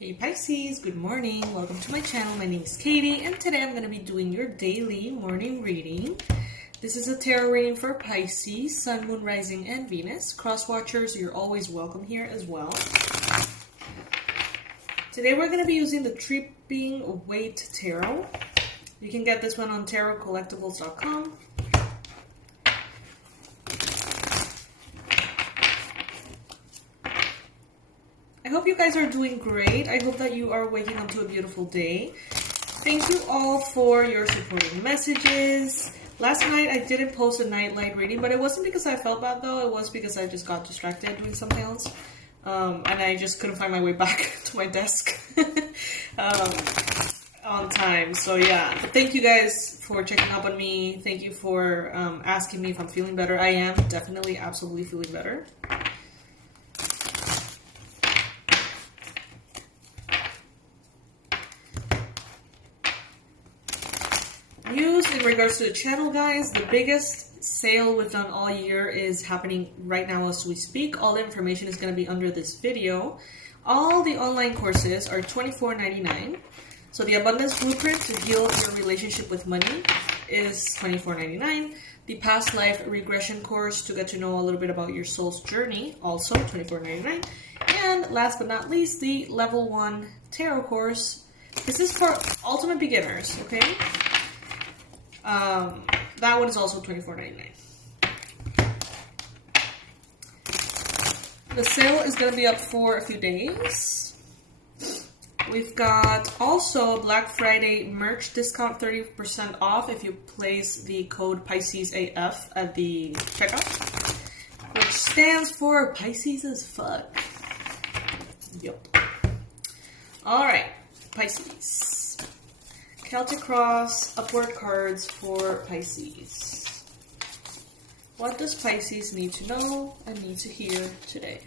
Hey Pisces, good morning. Welcome to my channel. My name is Katie and today I'm going to be doing your daily morning reading. This is a tarot reading for Pisces, Sun, Moon, Rising, and Venus. Cross watchers, you're always welcome here as well. Today we're going to be using the Tripping Weight Tarot. You can get this one on tarotcollectibles.com. I hope you guys are doing great. I hope that you are waking up to a beautiful day. Thank you all for your supporting messages. Last night I didn't post a nightlight reading, but it wasn't because I felt bad though. It was because I just got distracted doing something else. And I just couldn't find my way back to my desk on time. So yeah, but thank you guys for checking up on me. Thank you for asking me if I'm feeling better. I am definitely, absolutely feeling better. News in regards to the channel, guys. The biggest sale we've done all year is happening right now as we speak. All the information is going to be under this video. All the online courses are $24.99. So the Abundance Blueprint to heal your relationship with money is $24.99. The Past Life Regression course to get to know a little bit about your soul's journey, also $24.99. And last but not least, the Level 1 Tarot course. This is for ultimate beginners, okay? That one is also $24.99. The sale is going to be up for a few days. We've got also Black Friday merch discount, 30% off if you place the code PiscesAF at the checkout, which stands for Pisces as fuck. Yep. Alright, Pisces. Celtic Cross, upward cards for Pisces. What does Pisces need to know and need to hear today?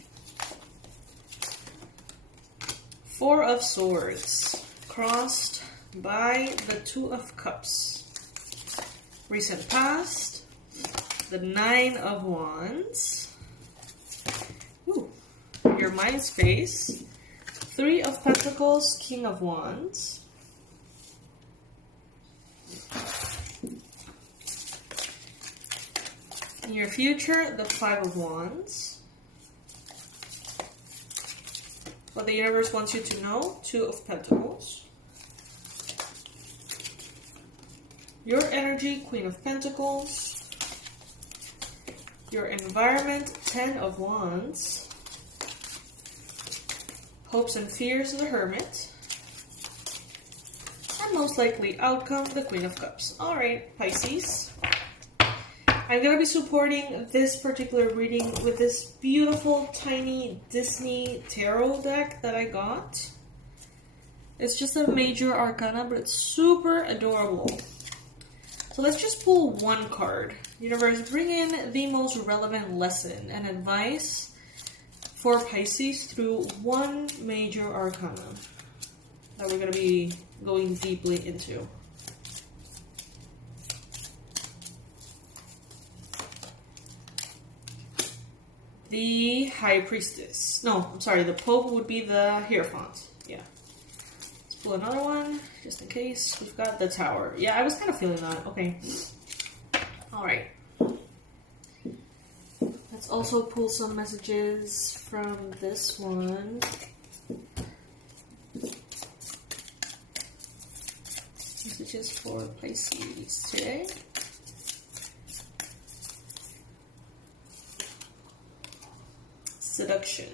Four of Swords, crossed by the Two of Cups. Recent past, the Nine of Wands. Ooh, your mind space. Three of Pentacles, King of Wands. In your future, the Five of Wands. What the universe wants you to know, Two of Pentacles. Your energy, Queen of Pentacles. Your environment, Ten of Wands. Hopes and fears, the Hermit. And most likely outcome, the Queen of Cups. Alright, Pisces. I'm going to be supporting this particular reading with this beautiful, tiny Disney tarot deck that I got. It's just a major arcana, but it's super adorable. So let's just pull one card. Universe, bring in the most relevant lesson and advice for Pisces through one major arcana that we're going to be going deeply into. The High Priestess. No, I'm sorry, the Pope would be the Hierophant. Yeah. Let's pull another one, just in case. We've got the Tower. Yeah, I was kind of feeling that. Okay. Alright. Let's also pull some messages from this one. Messages for Pisces today. Seduction.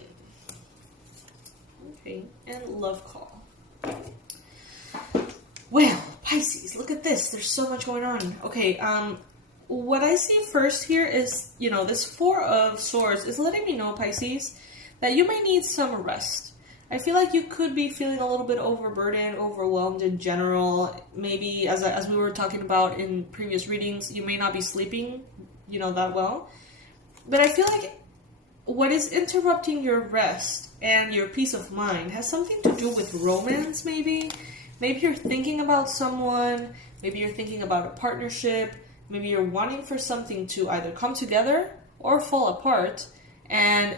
Okay, and love call. Well, Pisces, look at this. There's so much going on. Okay, what I see first here is, you know, this Four of Swords is letting me know, Pisces, that you might need some rest. I feel like you could be feeling a little bit overburdened, overwhelmed in general. Maybe, as we were talking about in previous readings, you may not be sleeping, you know, that well. But I feel like what is interrupting your rest and your peace of mind has something to do with romance, maybe. Maybe you're thinking about someone. Maybe you're thinking about a partnership. Maybe you're wanting for something to either come together or fall apart. And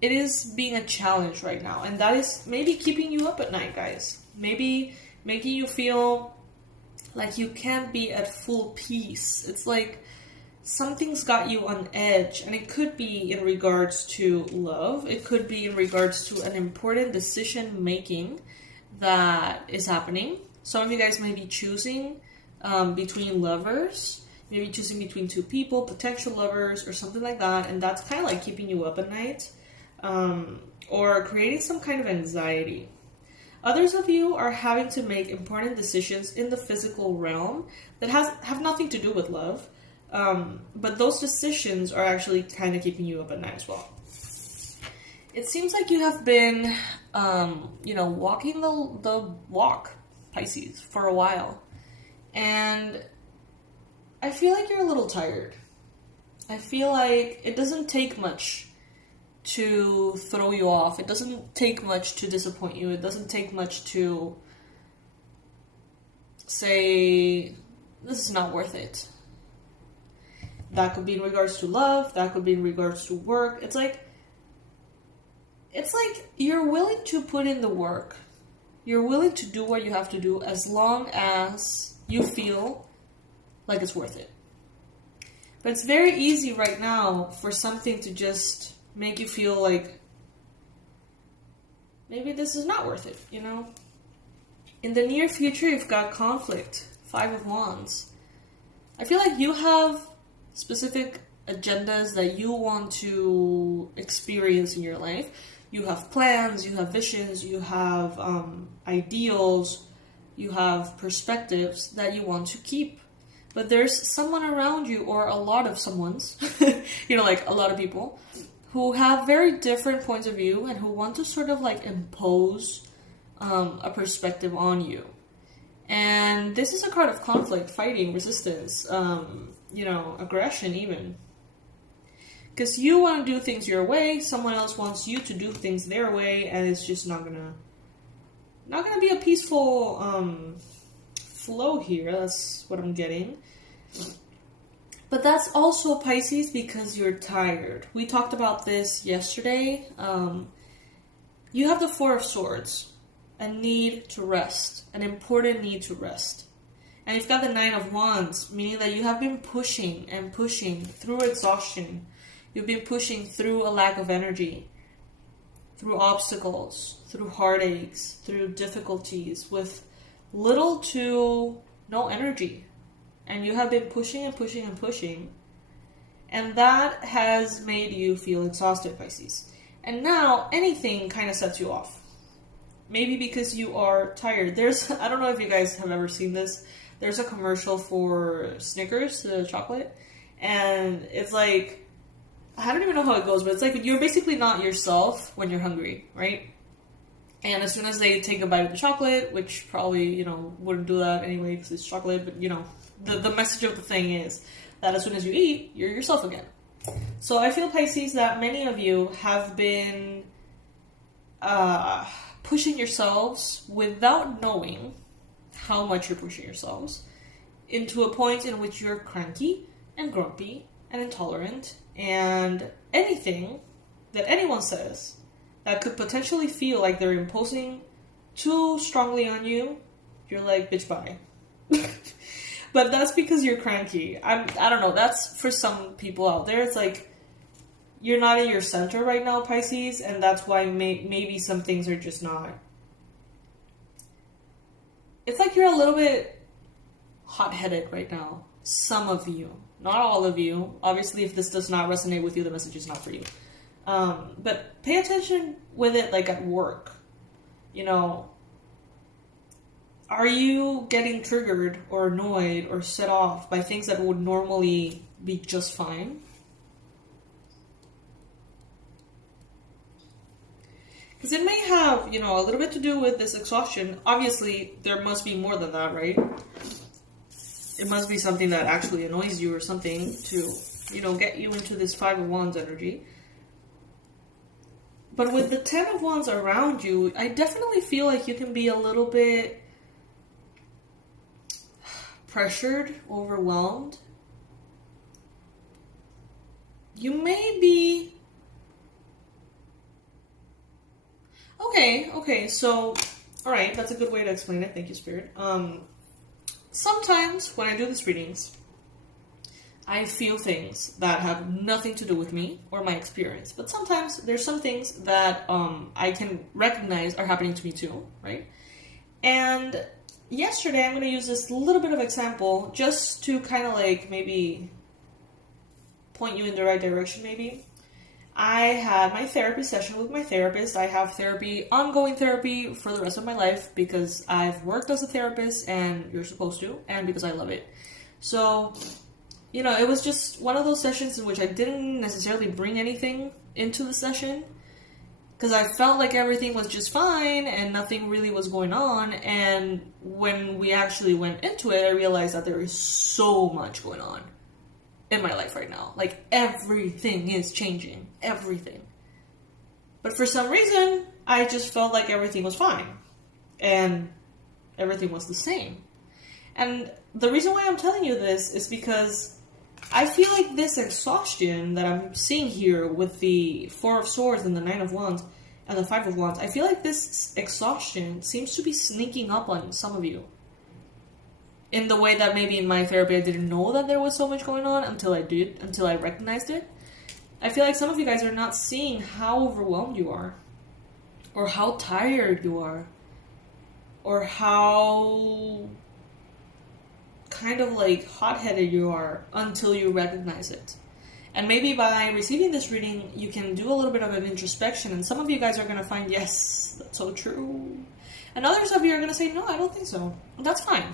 it is being a challenge right now. And that is maybe keeping you up at night, guys. Maybe making you feel like you can't be at full peace. It's like something's got you on edge, and it could be in regards to love. It could be in regards to an important decision making that is happening. Some of you guys may be choosing between lovers, maybe choosing between two people, potential lovers, or something like that, and that's kind of like keeping you up at night, or creating some kind of anxiety. Others of you are having to make important decisions in the physical realm that have nothing to do with love. But those decisions are actually kind of keeping you up at night as well. It seems like you have been, walking the walk, Pisces, for a while. And I feel like you're a little tired. I feel like it doesn't take much to throw you off. It doesn't take much to disappoint you. It doesn't take much to say, this is not worth it. That could be in regards to love. That could be in regards to work. It's like you're willing to put in the work. You're willing to do what you have to do as long as you feel like it's worth it. But it's very easy right now for something to just make you feel like maybe this is not worth it, you know? In the near future, you've got conflict. 5 of Wands. I feel like you have specific agendas that you want to experience in your life. You have plans, you have visions, you have ideals, you have perspectives that you want to keep. But there's someone around you, or a lot of someone's, like a lot of people, who have very different points of view and who want to sort of like impose a perspective on you. And this is a card of conflict, fighting, resistance, aggression even. Because you want to do things your way, someone else wants you to do things their way, and it's just not gonna be a peaceful flow here. That's what I'm getting. But that's also, Pisces, because you're tired. We talked about this yesterday. You have the 4 of Swords, a need to rest, an important need to rest. And you've got the 9 of Wands, meaning that you have been pushing and pushing through exhaustion. You've been pushing through a lack of energy, through obstacles, through heartaches, through difficulties, with little to no energy. And you have been pushing and pushing and pushing. And that has made you feel exhausted, Pisces. And now anything kind of sets you off. Maybe because you are tired. I don't know if you guys have ever seen this. There's a commercial for Snickers, the chocolate. And it's like, I don't even know how it goes, but it's like you're basically not yourself when you're hungry, right? And as soon as they take a bite of the chocolate, which probably, wouldn't do that anyway because it's chocolate, but, the message of the thing is that as soon as you eat, you're yourself again. So I feel, Pisces, that many of you have been pushing yourselves without knowing how much you're pushing yourselves into a point in which you're cranky and grumpy and intolerant, and anything that anyone says that could potentially feel like they're imposing too strongly on you, you're like, bitch, bye. But that's because you're cranky. I don't know, that's for some people out there. It's like, you're not in your center right now, Pisces, and that's why maybe some things are just not. It's like you're a little bit hot-headed right now. Some of you. Not all of you. Obviously, if this does not resonate with you, the message is not for you. But pay attention with it, like at work. Are you getting triggered or annoyed or set off by things that would normally be just fine? Because it may have, a little bit to do with this exhaustion. Obviously, there must be more than that, right? It must be something that actually annoys you or something to, get you into this 5 of Wands energy. But with the 10 of Wands around you, I definitely feel like you can be a little bit pressured, overwhelmed. You may be Okay, so, alright, that's a good way to explain it. Thank you, Spirit. Sometimes when I do these readings, I feel things that have nothing to do with me or my experience. But sometimes there's some things that I can recognize are happening to me too, right? And yesterday, I'm going to use this little bit of example just to kind of like maybe point you in the right direction, maybe. I had my therapy session with my therapist. I have ongoing therapy for the rest of my life because I've worked as a therapist and you're supposed to, and because I love it. So, it was just one of those sessions in which I didn't necessarily bring anything into the session because I felt like everything was just fine and nothing really was going on. And when we actually went into it, I realized that there is so much going on in my life right now. Like, everything is changing. Everything. But for some reason, I just felt like everything was fine. And everything was the same. And the reason why I'm telling you this is because I feel like this exhaustion that I'm seeing here with the Four of Swords and the Nine of Wands and the Five of Wands, I feel like this exhaustion seems to be sneaking up on some of you. In the way that maybe in my therapy I didn't know that there was so much going on until I recognized it. I feel like some of you guys are not seeing how overwhelmed you are, or how tired you are, or how kind of like hot-headed you are until you recognize it. And maybe by receiving this reading, you can do a little bit of an introspection, and some of you guys are going to find, yes, that's so true. And others of you are going to say, no, I don't think so. That's fine.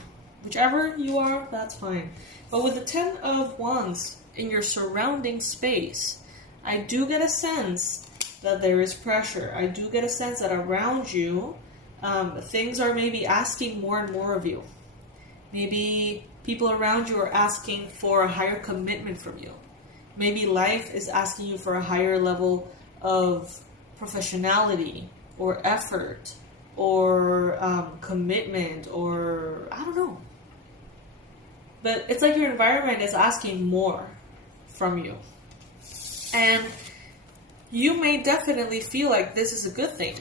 Whichever you are, that's fine. But with the Ten of Wands in your surrounding space, I do get a sense that there is pressure. I do get a sense that around you, things are maybe asking more and more of you. Maybe people around you are asking for a higher commitment from you. Maybe life is asking you for a higher level of professionality or effort or commitment, or I don't know. But it's like your environment is asking more from you. And you may definitely feel like this is a good thing.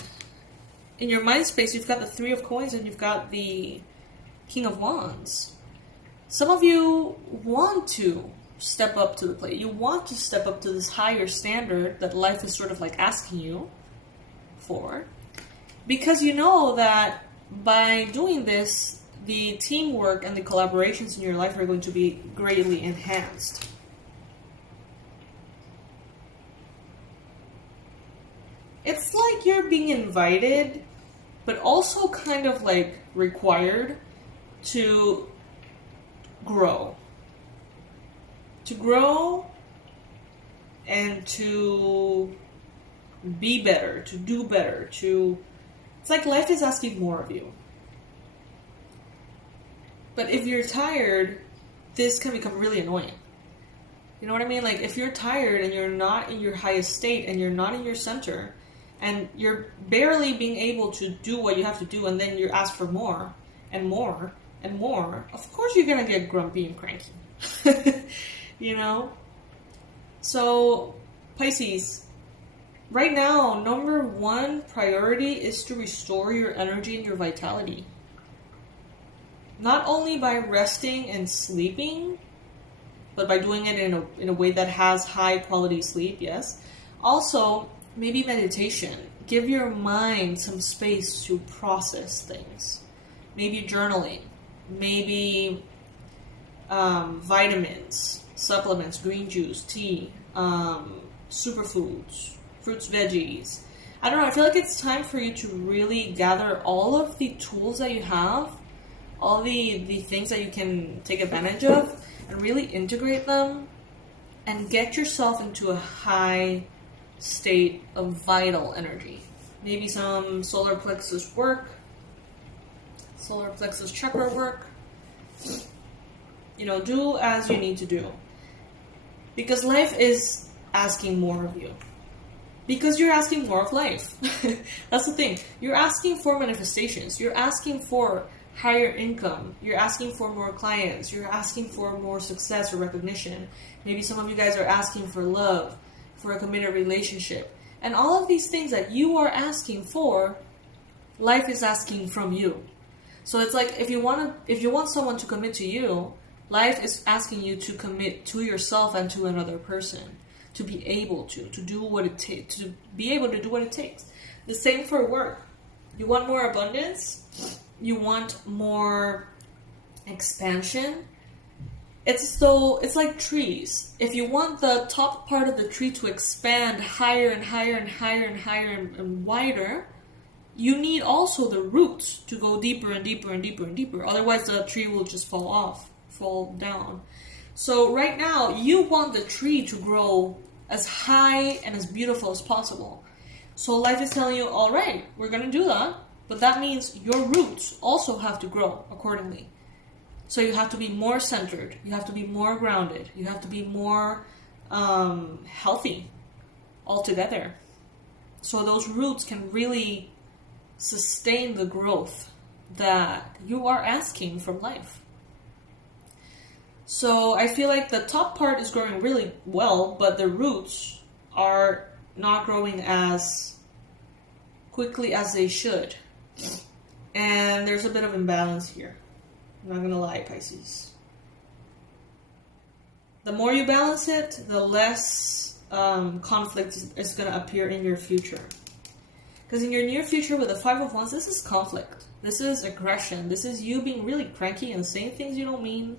In your mind space, you've got the Three of Coins and you've got the King of Wands. Some of you want to step up to the plate. You want to step up to this higher standard that life is sort of like asking you for. Because you know that by doing this, the teamwork and the collaborations in your life are going to be greatly enhanced. It's like you're being invited, but also kind of like required to grow. To grow and to be better, to do better, it's like life is asking more of you. But if you're tired, this can become really annoying. You know what I mean? Like, if you're tired and you're not in your highest state and you're not in your center and you're barely being able to do what you have to do, and then you ask for more and more and more, of course you're going to get grumpy and cranky. You know? So, Pisces, right now, number one priority is to restore your energy and your vitality. Not only by resting and sleeping, but by doing it in a way that has high quality sleep, yes. Also, maybe meditation. Give your mind some space to process things. Maybe journaling. Maybe vitamins, supplements, green juice, tea, superfoods, fruits, veggies. I don't know, I feel like it's time for you to really gather all of the tools that you have, all the things that you can take advantage of, and really integrate them and get yourself into a high state of vital energy. Maybe some solar plexus work, solar plexus chakra work. You know, do as you need to do. Because life is asking more of you. Because you're asking more of life. That's the thing. You're asking for manifestations. You're asking for higher income. You're asking for more clients. You're asking for more success or recognition. Maybe some of you guys are asking for love, for a committed relationship. And all of these things that you are asking for, life is asking from you. So it's like if you want someone to commit to you, life is asking you to commit to yourself and to another person, to be able to do what it takes, to be able to do what it takes. The same for work. You want more abundance, you want more expansion. It's like trees. If you want the top part of the tree to expand higher and higher and higher and higher and wider, you need also the roots to go deeper and deeper and deeper and deeper. Otherwise, the tree will just fall down. So right now, you want the tree to grow as high and as beautiful as possible. So life is telling you, all right, we're going to do that. But that means your roots also have to grow accordingly. So you have to be more centered. You have to be more grounded. You have to be more healthy altogether. So those roots can really sustain the growth that you are asking from life. So I feel like the top part is growing really well, but the roots are not growing as quickly as they should. And there's a bit of imbalance here. I'm not gonna lie, Pisces. The more you balance it, the less conflict is gonna appear in your future. Because in your near future with the Five of Wands, this is conflict. This is aggression. This is you being really cranky and saying things you don't mean,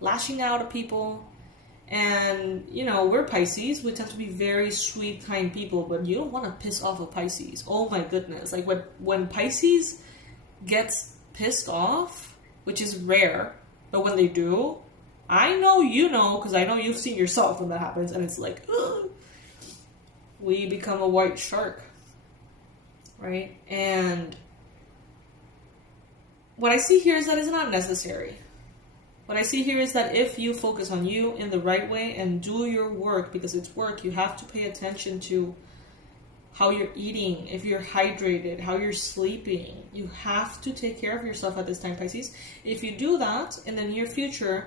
lashing out at people. And, you know, we're Pisces. We tend to be very sweet, kind people, but you don't want to piss off a Pisces. Oh my goodness. Like when Pisces gets pissed off, which is rare, but when they do, I know you know, because I know you've seen yourself when that happens, and it's like, ugh, we become a white shark. Right? And what I see here is that it's not necessary. What I see here is that if you focus on you in the right way and do your work, because it's work, you have to pay attention to how you're eating, if you're hydrated, how you're sleeping. You have to take care of yourself at this time, Pisces. If you do that in the near future,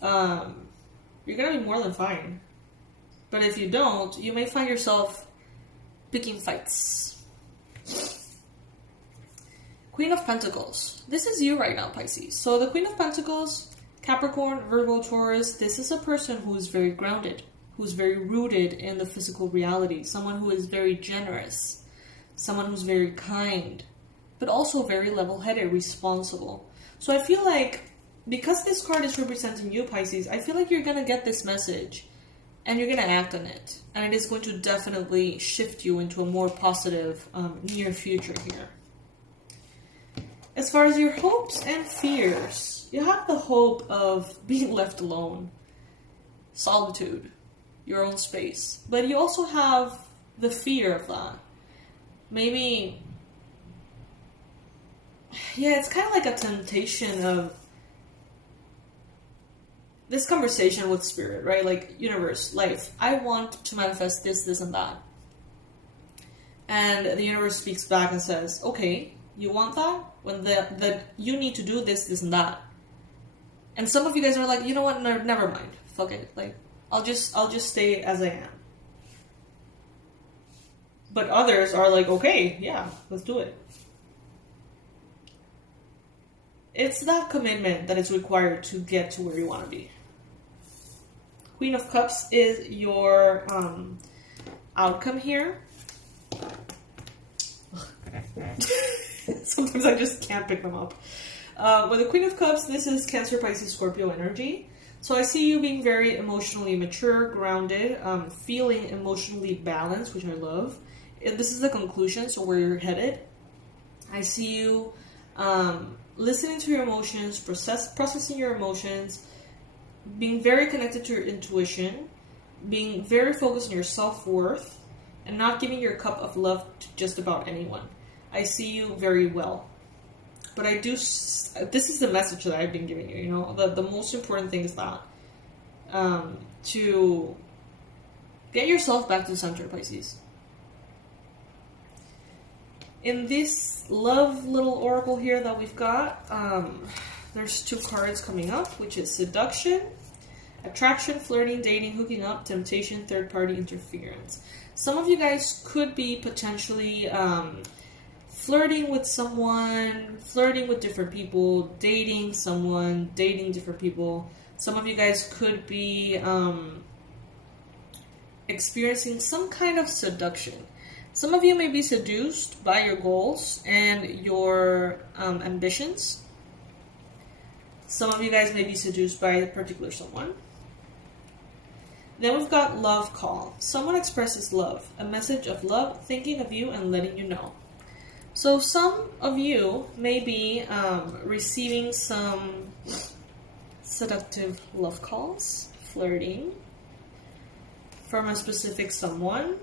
you're going to be more than fine. But if you don't, you may find yourself picking fights. Queen of Pentacles. This is you right now, Pisces. So the Queen of Pentacles, Capricorn, Virgo, Taurus, this is a person who is very grounded, who's very rooted in the physical reality, someone who is very generous, someone who's very kind, but also very level-headed, responsible. So I feel like, because this card is representing you, Pisces, I feel like you're going to get this message and you're going to act on it. And it is going to definitely shift you into a more positive near future here. As far as your hopes and fears, you have the hope of being left alone, solitude, your own space. But you also have the fear of that. Maybe, yeah, it's kind of like a temptation of this conversation with spirit, right? Like, universe, life, I want to manifest this, this, and that. And the universe speaks back and says, okay, you want that? When that you need to do this, this, and that. And some of you guys are like, you know what? No, never mind. Fuck it. Like, I'll just stay as I am. But others are like, okay, yeah, let's do it. It's that commitment that is required to get to where you want to be. Queen of Cups is your outcome here. Sometimes I just can't pick them up. With the Queen of Cups, this is Cancer, Pisces, Scorpio energy. So I see you being very emotionally mature, grounded, feeling emotionally balanced, which I love. This is the conclusion, so where you're headed. I see you listening to your emotions, processing your emotions, being very connected to your intuition, being very focused on your self-worth, and not giving your cup of love to just about anyone. I see you very well. But I do, this is the message that I've been giving you, you know, the most important thing is that, to get yourself back to the center, Pisces. In this love little oracle here that we've got, there's two cards coming up, which is seduction, attraction, flirting, dating, hooking up, temptation, third-party interference. Some of you guys could be potentially flirting with someone, flirting with different people, dating someone, dating different people. Some of you guys could be experiencing some kind of seduction. Some of you may be seduced by your goals and your ambitions. Some of you guys may be seduced by a particular someone. Then we've got love call. Someone expresses love, a message of love, thinking of you and letting you know. So some of you may be receiving some seductive love calls, flirting from a specific someone.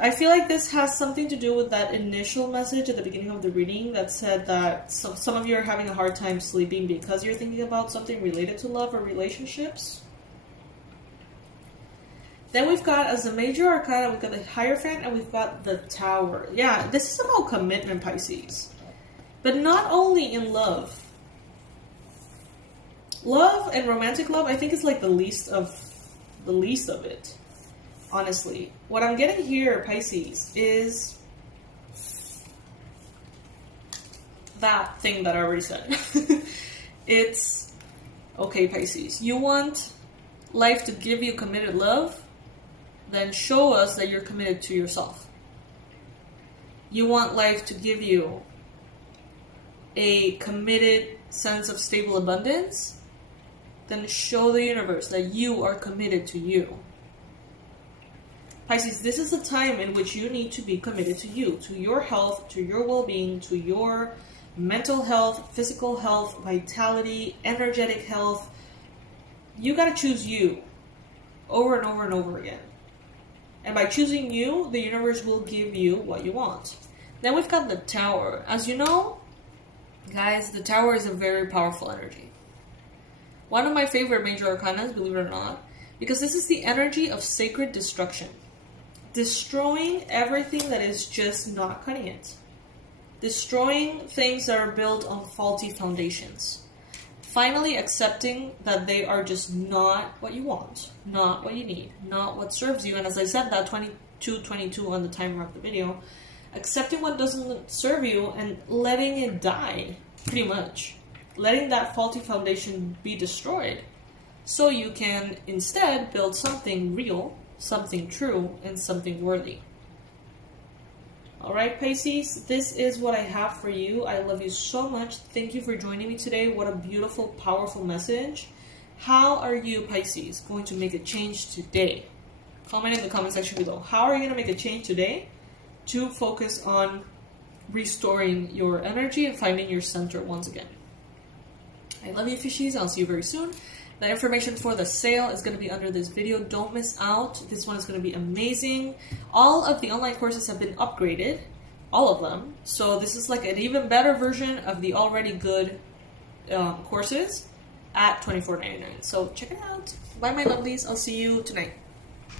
I feel like this has something to do with that initial message at the beginning of the reading that said that some of you are having a hard time sleeping because you're thinking about something related to love or relationships. Then we've got, as a major arcana, we've got the Hierophant and we've got the Tower. Yeah, this is about commitment, Pisces. But not only in love. Love and romantic love, I think, is like the least of it. Honestly, what I'm getting here, Pisces, is that thing that I already said. It's, okay, Pisces, you want life to give you committed love? Then show us that you're committed to yourself. You want life to give you a committed sense of stable abundance? Then show the universe that you are committed to you. Pisces, this is a time in which you need to be committed to you, to your health, to your well-being, to your mental health, physical health, vitality, energetic health. You gotta choose you over and over and over again. And by choosing you, the universe will give you what you want. Then we've got the Tower. As you know, guys, the Tower is a very powerful energy. One of my favorite major arcanas, believe it or not, because this is the energy of sacred destruction. Destroying everything that is just not cutting it. Destroying things that are built on faulty foundations. Finally accepting that they are just not what you want, not what you need, not what serves you. And as I said, that 22 on the timer of the video, accepting what doesn't serve you and letting it die, pretty much. Letting that faulty foundation be destroyed so you can instead build something real, something true, and something worthy. Alright, Pisces, this is what I have for you. I love you so much. Thank you for joining me today. What a beautiful, powerful message. How are you, Pisces, going to make a change today? Comment in the comment section below. How are you going to make a change today to focus on restoring your energy and finding your center once again? I love you, fishies. I'll see you very soon. The information for the sale is going to be under this video. Don't miss out. This one is going to be amazing. All of the online courses have been upgraded. All of them. So this is like an even better version of the already good courses at $24.99. So check it out. Bye, my lovelies. I'll see you tonight.